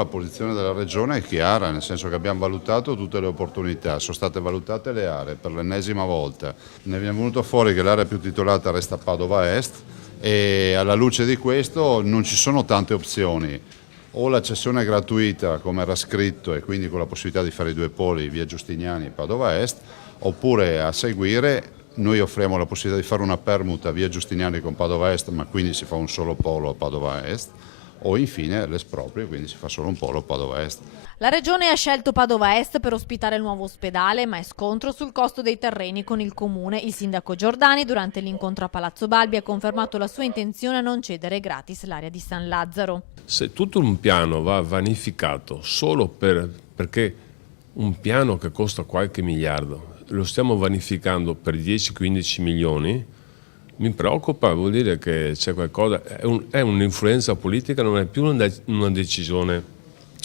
La posizione della Regione è chiara, nel senso che abbiamo valutato tutte le opportunità, sono state valutate le aree per l'ennesima volta. Ne è venuto fuori che l'area più titolata resta Padova Est e alla luce di questo non ci sono tante opzioni. O la cessione gratuita come era scritto e quindi con la possibilità di fare i due poli via Giustiniani e Padova Est, oppure a seguire noi offriamo la possibilità di fare una permuta via Giustiniani con Padova Est, ma quindi si fa un solo polo a Padova Est, o infine l'esproprio, quindi si fa solo un polo a Padova Est. La Regione ha scelto Padova Est per ospitare il nuovo ospedale, ma è scontro sul costo dei terreni con il comune. Il sindaco Giordani, durante l'incontro a Palazzo Balbi, ha confermato la sua intenzione a non cedere gratis l'area di San Lazzaro. Se tutto un piano va vanificato solo perché un piano che costa qualche miliardo lo stiamo vanificando per 10-15 milioni, mi preoccupa, vuol dire che c'è qualcosa, è un'influenza politica, non è più una decisione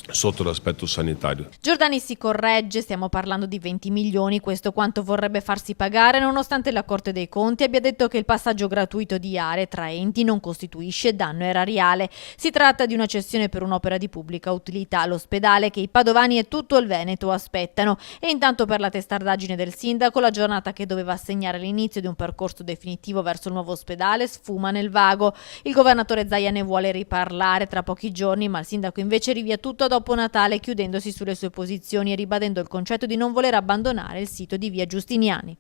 sotto l'aspetto sanitario. Giordani si corregge, stiamo parlando di 20 milioni, questo quanto vorrebbe farsi pagare, nonostante la Corte dei Conti abbia detto che il passaggio gratuito di aree tra enti non costituisce danno erariale. Si tratta di una cessione per un'opera di pubblica utilità all'ospedale che i padovani e tutto il Veneto aspettano. E intanto per la testardaggine del sindaco, la giornata che doveva assegnare l'inizio di un percorso definitivo verso il nuovo ospedale sfuma nel vago. Il governatore Zaia ne vuole riparlare tra pochi giorni, ma il sindaco invece rinvia tutto dopo Natale, chiudendosi sulle sue posizioni e ribadendo il concetto di non voler abbandonare il sito di via Giustiniani.